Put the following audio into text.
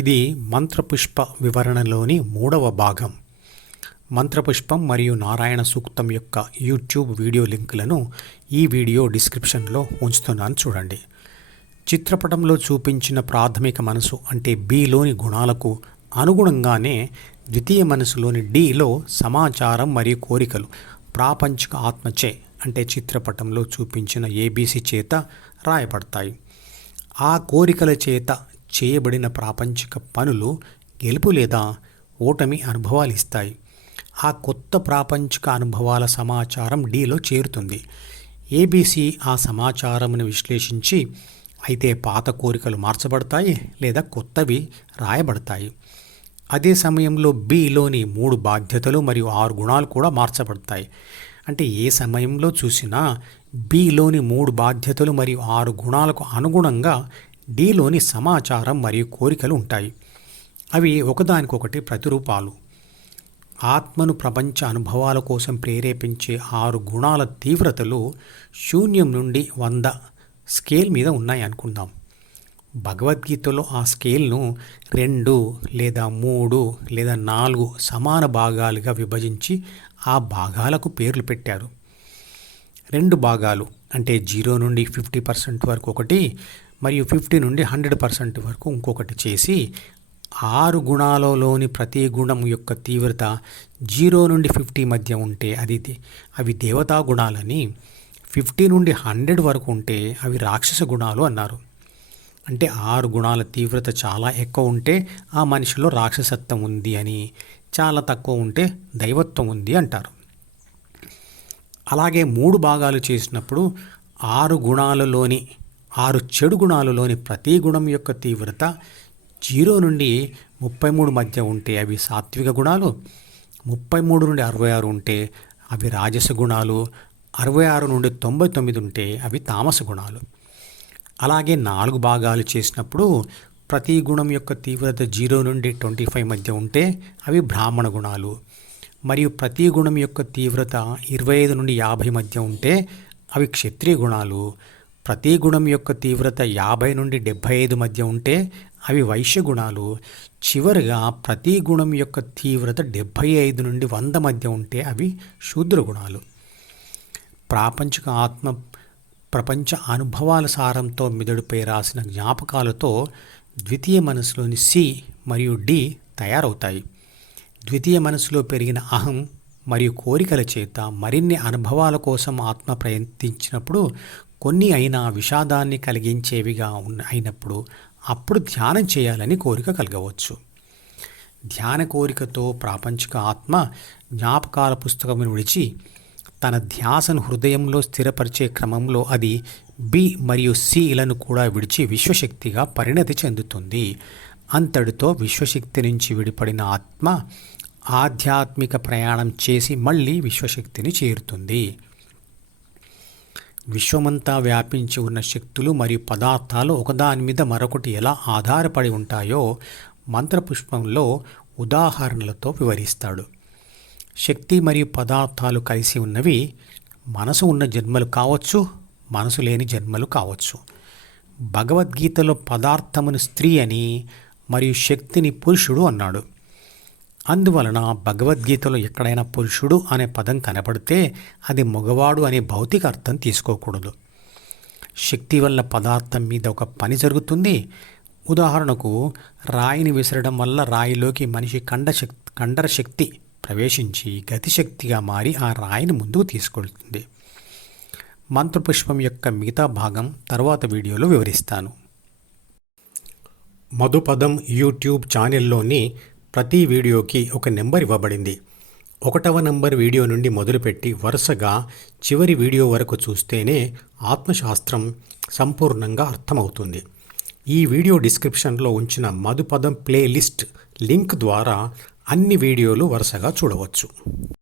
ఇది మంత్రపుష్ప వివరణలోని 3వ భాగం. మంత్రపుష్పం మరియు నారాయణ సూక్తం యొక్క యూట్యూబ్ వీడియో లింకులను ఈ వీడియో డిస్క్రిప్షన్లో ఉంచుతున్నాను, చూడండి. చిత్రపటంలో చూపించిన ప్రాథమిక మనసు అంటే బిలోని గుణాలకు అనుగుణంగానే ద్వితీయ మనసులోని డిలో సమాచారం మరియు కోరికలు ప్రాపంచిక ఆత్మచే అంటే చిత్రపటంలో చూపించిన ఏబీసీ చేత రాయబడతాయి. ఆ కోరికల చేత చేయబడిన ప్రాపంచిక పనులు గెలుపు లేదా ఓటమి అనుభవాలు ఇస్తాయి. ఆ కొత్త ప్రాపంచిక అనుభవాల సమాచారం డిలో చేరుతుంది. ఏబీసీ ఆ సమాచారమును విశ్లేషించి అయితే పాత కోరికలు మార్చబడతాయి లేదా కొత్తవి రాయబడతాయి. అదే సమయంలో బిలోని 3 బాధ్యతలు మరియు 6 గుణాలు కూడా మార్చబడతాయి. అంటే ఏ సమయంలో చూసినా బిలోని 3 బాధ్యతలు మరియు 6 గుణాలకు అనుగుణంగా డిలోని సమాచారం మరియు కోరికలు ఉంటాయి. అవి ఒకదానికొకటి ప్రతిరూపాలు. ఆత్మను ప్రపంచ అనుభవాల కోసం ప్రేరేపించే 6 గుణాల తీవ్రతలు 0 నుండి 100 స్కేల్ మీద ఉన్నాయి అనుకుందాం. భగవద్గీతలో ఆ స్కేల్ను 2 లేదా 3 లేదా 4 సమాన భాగాలుగా విభజించి ఆ భాగాలకు పేర్లు పెట్టారు. 2 భాగాలు అంటే 0 నుండి 50% వరకు ఒకటి మరియు 50 నుండి 100% వరకు ఇంకొకటి చేసి 6 గుణాలలోని ప్రతి గుణం యొక్క తీవ్రత 0 నుండి 50 మధ్య ఉంటే అవి దేవతా గుణాలని, 50 నుండి 100 వరకు ఉంటే అవి రాక్షస గుణాలు అన్నారు. అంటే 6 గుణాల తీవ్రత చాలా ఎక్కువ ఉంటే ఆ మనిషిలో రాక్షసత్వం ఉంది అని, చాలా తక్కువ ఉంటే దైవత్వం ఉంది అంటారు. అలాగే 3 భాగాలు చేసినప్పుడు 6 చెడు గుణాలలోని ప్రతి గుణం యొక్క తీవ్రత 0 నుండి 33 మధ్య ఉంటే అవి సాత్విక గుణాలు, 33 నుండి 66 ఉంటే అవి రాజస గుణాలు, 66 నుండి 99 ఉంటే అవి తామస గుణాలు. అలాగే 4 భాగాలు చేసినప్పుడు ప్రతి గుణం యొక్క తీవ్రత 0 నుండి 25 మధ్య ఉంటే అవి బ్రాహ్మణ గుణాలు, మరియు ప్రతి గుణం యొక్క తీవ్రత 25 నుండి 50 మధ్య ఉంటే అవి క్షత్రియ గుణాలు, ప్రతి గుణం యొక్క తీవ్రత 50 నుండి 75 మధ్య ఉంటే అవి వైశ్య గుణాలు, చివరిగా ప్రతి గుణం యొక్క తీవ్రత 75 నుండి 100 మధ్య ఉంటే అవి శూద్ర గుణాలు. ప్రాపంచిక ఆత్మ ప్రపంచ అనుభవాల సారంతో మెదడుపై రాసిన జ్ఞాపకాలతో ద్వితీయ మనసులోని సి మరియు డి తయారవుతాయి. ద్వితీయ మనసులో పెరిగిన అహం మరియు కోరికల చేత మరిన్ని అనుభవాల కోసం ఆత్మ ప్రయత్నించినప్పుడు కొన్ని అయినా విషాదాన్ని కలిగించేవిగా అయినప్పుడు అప్పుడు ధ్యానం చేయాలని కోరిక కలగవచ్చు. ధ్యాన కోరికతో ప్రాపంచిక ఆత్మ జ్ఞాపకాల పుస్తకమును విడిచి తన ధ్యాసను హృదయంలో స్థిరపరిచే క్రమంలో అది బి మరియు సిలను కూడా విడిచి విశ్వశక్తిగా పరిణతి చెందుతుంది. అంతటితో విశ్వశక్తి నుంచి విడిపడిన ఆత్మ ఆధ్యాత్మిక ప్రయాణం చేసి మళ్ళీ విశ్వశక్తిని చేరుతుంది. విశ్వమంతా వ్యాపించి ఉన్న శక్తులు మరియు పదార్థాలు ఒకదాని మీద మరొకటి ఎలా ఆధారపడి ఉంటాయో మంత్రపుష్పంలో ఉదాహరణలతో వివరిస్తాడు. శక్తి మరియు పదార్థాలు కలిసి ఉన్నవి మనసు ఉన్న జన్మలు కావచ్చు, మనసు లేని జన్మలు కావచ్చు. భగవద్గీతలో పదార్థమును స్త్రీ అని మరియు శక్తిని పురుషుడు అన్నాడు. అందువలన భగవద్గీతలో ఎక్కడైనా పురుషుడు అనే పదం కనపడితే అది మగవాడు అనే భౌతిక అర్థం తీసుకోకూడదు. శక్తి వల్ల పదార్థం మీద ఒక పని జరుగుతుంది. ఉదాహరణకు రాయిని విసరడం వల్ల రాయిలోకి మనిషి కండర శక్తి ప్రవేశించి గతిశక్తిగా మారి ఆ రాయిని ముందుకు తీసుకెళ్తుంది. మంత్రపుష్పం యొక్క మిగతా భాగం తర్వాత వీడియోలో వివరిస్తాను. మధుపదం యూట్యూబ్ ఛానల్లోని ప్రతి వీడియోకి ఒక నెంబర్ ఇవ్వబడింది. 1వ నంబర్ వీడియో నుండి మొదలుపెట్టి వరుసగా చివరి వీడియో వరకు చూస్తేనే ఆత్మశాస్త్రం సంపూర్ణంగా అర్థమవుతుంది. ఈ వీడియో డిస్క్రిప్షన్లో ఉంచిన మధుపదం ప్లేలిస్ట్ లింక్ ద్వారా అన్ని వీడియోలు వరుసగా చూడవచ్చు.